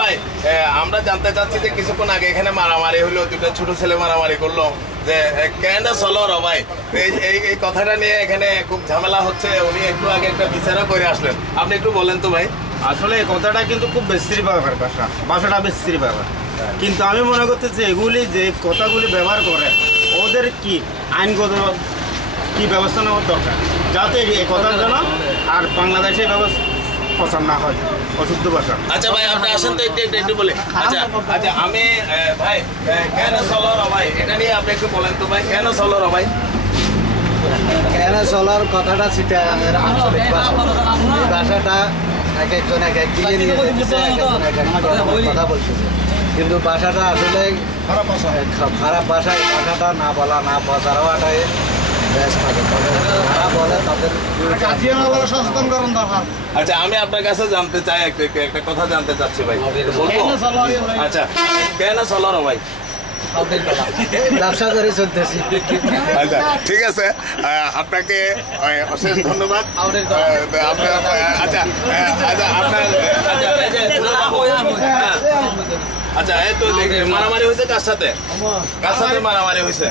ভাই আমরা জানতে চাচ্ছি যে কিছুক্ষণ আগে এখানে মারামারি হলো, দুটো ছোট ছেলে মারামারি করলো, যে কেন চলো র ভাই, এই কথাটা নিয়ে এখানে খুব ঝামেলা হচ্ছে। উনি একটু আগে একটা বিচারও করে আসলেন, আপনি একটু বলেন তো ভাই। আসলে এই কথাটা কিন্তু খুব বিশ্রী ব্যাপার, ভাষাটা বিশ্রী ব্যাপার। কিন্তু আমি মনে করতেছি এগুলি যে কথাগুলি ব্যবহার করে ওদের কি আইনগত কি ব্যবস্থা নেওয়ার দরকার, যাতে এই কথার জন্য আর বাংলাদেশে ব্যবস্থা প্রচার না হয় অশুদ্ধ ভাষা। আচ্ছা ভাই আপনি আসেন তো একটু বলে। আচ্ছা আচ্ছা আমি ভাই কেন চলো র ভাই, এটা নিয়ে আপনি একটু বলেন তো ভাই, কেন চলো র ভাই। কেন চলার কথাটা সেটা আঞ্চলিক ভাষা। এই ভাষাটা এক একজন এক এক দিকে নিয়ে যেতেছে, এক একজন এক এক কথা বলতেছে, কিন্তু ভাষাটা আসলে খারাপ ভাষা। এই ভাষাটা না বলা না প্রচার হওয়াটাই বেস্ট হবে। যারা বলে তাদের সচেতনকরণ দরকার। আচ্ছা আমি আপনার কাছে জানতে চাই, একটা কথা জানতে চাচ্ছি ভাই, বলবো? আচ্ছা কেন চলো র ভাই। ব্যবসা করে চলতেছি। আচ্ছা ঠিক আছে, আপনাকে অশেষ ধন্যবাদ। আচ্ছা আচ্ছা আপনার আচ্ছা এই তো মারামারি হয়েছে কার সাথে মারামারি হয়েছে?